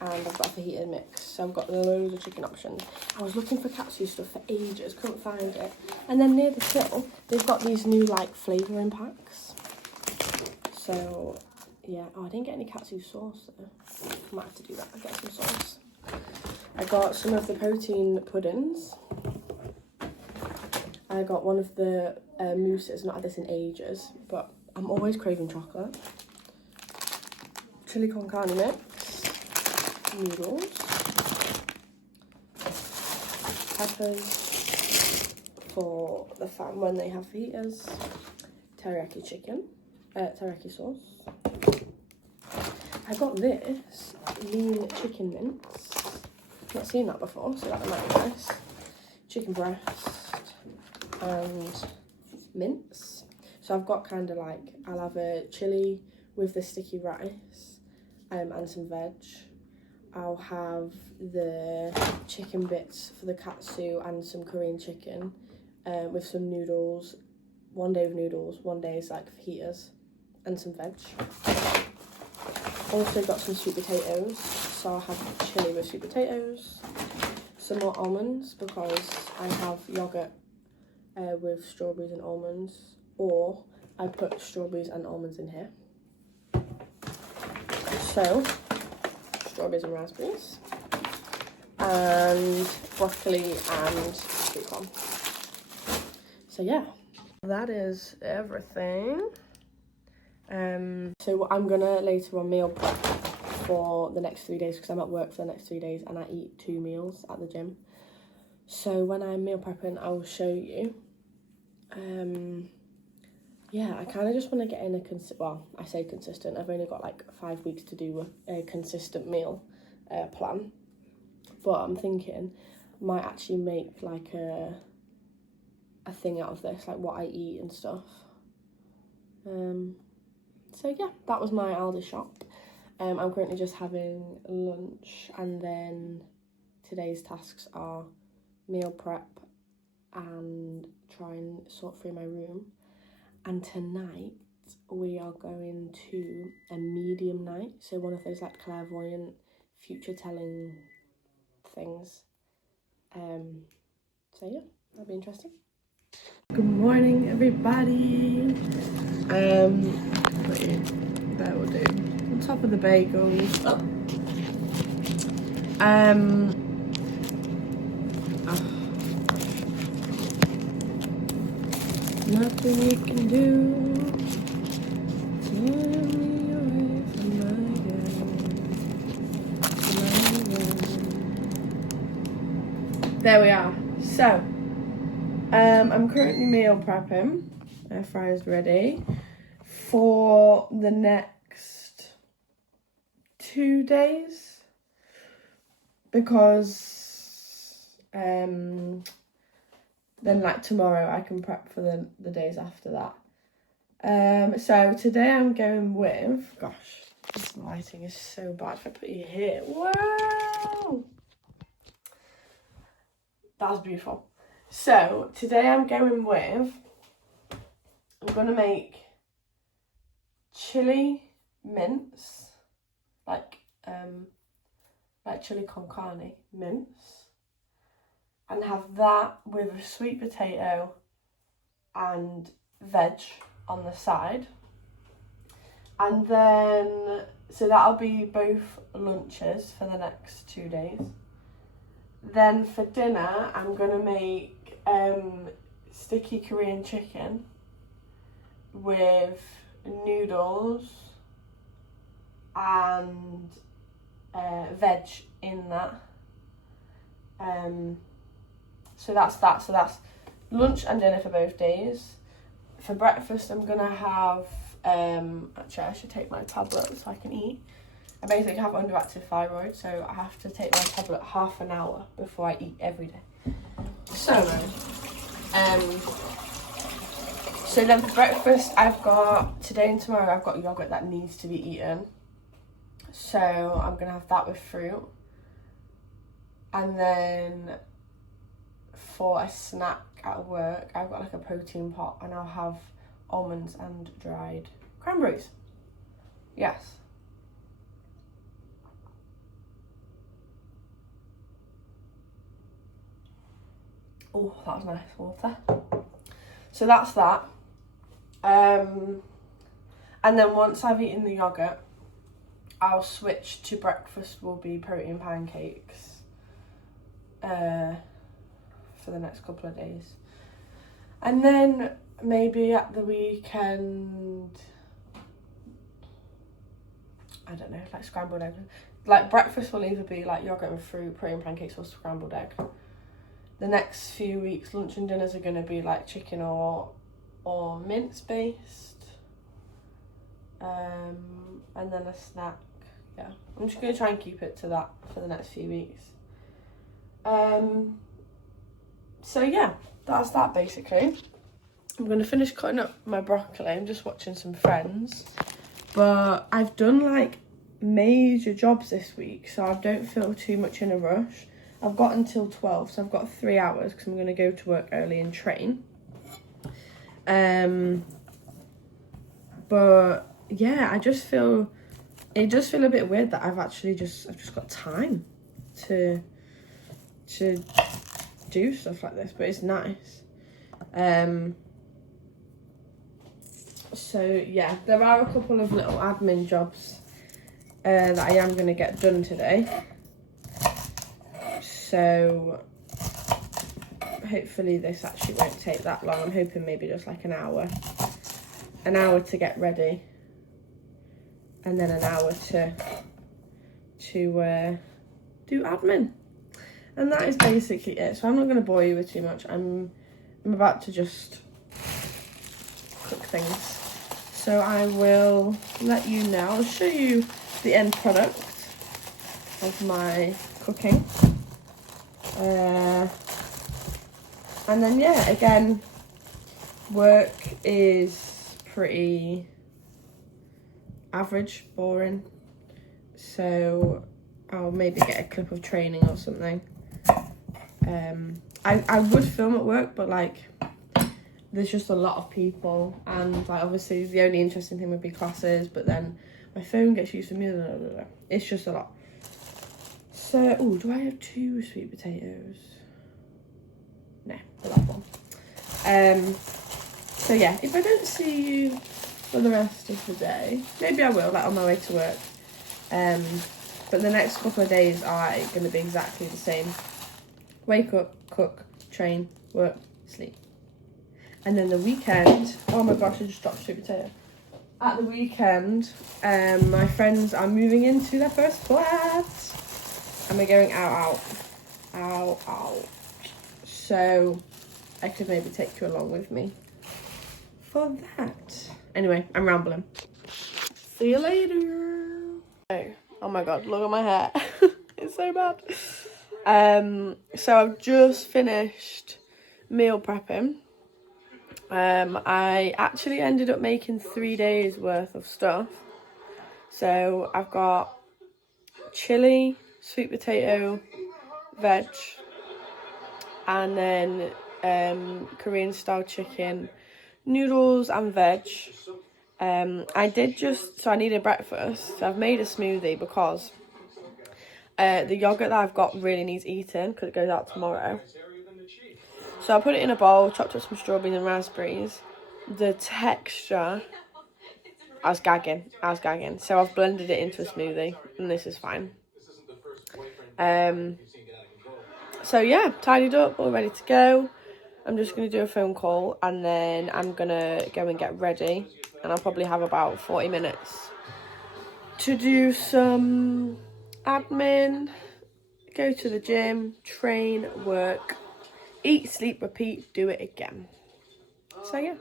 and I've got a fajita mix, so I've got loads of chicken options. I was looking for katsu stuff for ages, couldn't find it. And then near the till, they've got these new like flavouring packs. So yeah, oh, I didn't get any katsu sauce though. I might have to do that, I'll get some sauce. I got some of the protein puddings. I got one of the mousses, not had this in ages, but I'm always craving chocolate. Chili con carne mix, noodles, peppers for the fam when they have fajitas, teriyaki chicken, teriyaki sauce. I got this lean chicken mince. Not seen that before, so that might be nice. Chicken breast and mince. So I've got kind of like, I'll have a chili with the sticky rice and some veg. I'll have the chicken bits for the katsu and some Korean chicken with some noodles. One day with noodles, one day is like fajitas and some veg. Also got some sweet potatoes, so I'll have chili with sweet potatoes. Some more almonds because I have yoghurt with strawberries and almonds, or I put strawberries and almonds in here. So, strawberries and raspberries, and broccoli and sweet corn. So yeah, that is everything. So I'm gonna later on meal prep for the next 3 days because I'm at work for the next 3 days and I eat 2 meals at the gym. So when I'm meal prepping, I will show you. Yeah, I kind of just want to get in a well, I say consistent. I've only got like 5 weeks to do a consistent meal, plan. But I'm thinking I might actually make like a thing out of this, like what I eat and stuff. So yeah, that was my Aldi shop. I'm currently just having lunch, and then today's tasks are meal prep and try and sort through my room. And tonight we are going to a medium night, so one of those like clairvoyant future telling things. So yeah, that'll be interesting. Good morning, everybody. There will do. On top of the bagels. Oh. Nothing we can do. Tear me away from my There we are. So, I'm currently meal prepping. Air fryer's ready for the next 2 days, because then like tomorrow I can prep for the days after that. So today I'm going with, gosh, this lighting is so bad. If I put you here, wow, that's beautiful. So today I'm going with, I'm gonna make chili mince, like chili con carne mince, and have that with a sweet potato and veg on the side. And then, so that'll be both lunches for the next 2 days. Then for dinner, I'm gonna make sticky Korean chicken with noodles and veg in that. So that's that. So that's lunch and dinner for both days. For breakfast, I'm gonna have actually I should take my tablet so I can eat. I basically have underactive thyroid, so I have to take my tablet half an hour before I eat every day. So so then for breakfast, I've got, today and tomorrow, I've got yogurt that needs to be eaten. So I'm going to have that with fruit. And then for a snack at work, I've got like a protein pot, and I'll have almonds and dried cranberries. Yes. Oh, that was nice water. So that's that. And then once I've eaten the yogurt, I'll switch to breakfast will be protein pancakes for the next couple of days. And then maybe at the weekend, I don't know, like scrambled egg. Like breakfast will either be like yogurt and fruit, protein pancakes, or scrambled egg. The next few weeks, lunch and dinners are going to be like chicken or mince based. And then a snack. Yeah, I'm just going to try and keep it to that for the next few weeks. So yeah, that's that basically. I'm going to finish cutting up my broccoli. I'm just watching some Friends. But I've done like major jobs this week, so I don't feel too much in a rush. I've got until 12, so I've got 3 hours because I'm going to go to work early and train. But yeah, it does feel a bit weird that I've just got time to do stuff like this, but it's nice. So yeah, there are a couple of little admin jobs that I am going to get done today. So hopefully this actually won't take that long. I'm hoping maybe just like an hour to get ready, and then an hour to do admin, and that is basically it. So I'm not going to bore you with too much. I'm about to just cook things, so I will let you know. I'll show you the end product of my cooking. And then yeah, again, work is pretty average, boring. So I'll maybe get a clip of training or something. I would film at work, but like there's just a lot of people, and like obviously the only interesting thing would be classes, but then my phone gets used for me. It's just a lot. So, oh, do I have 2 sweet potatoes? No, the last one. So yeah, if I don't see you for the rest of the day, maybe I will, like on my way to work. But the next couple of days are going to be exactly the same. Wake up, cook, train, work, sleep. And then the weekend, oh my gosh, I just dropped a sweet potato. At the weekend, my friends are moving into their first flat. And we're going out. So I could maybe take you along with me for that. Anyway, I'm rambling. See you later. Oh my god, look at my hair. It's so bad. So I've just finished meal prepping. I actually ended up making 3 days worth of stuff. So I've got chili, sweet potato, veg, and then Korean style chicken, noodles and veg. I needed breakfast, so I've made a smoothie because the yogurt that I've got really needs eating because it goes out tomorrow. So I put it in a bowl, chopped up some strawberries and raspberries. The texture, I was gagging. So I've blended it into a smoothie, and this is fine. So yeah, tidied up, all ready to go. I'm just going to do a phone call, and then I'm going to go and get ready. And I'll probably have about 40 minutes to do some admin, go to the gym, train, work, eat, sleep, repeat, do it again. So yeah.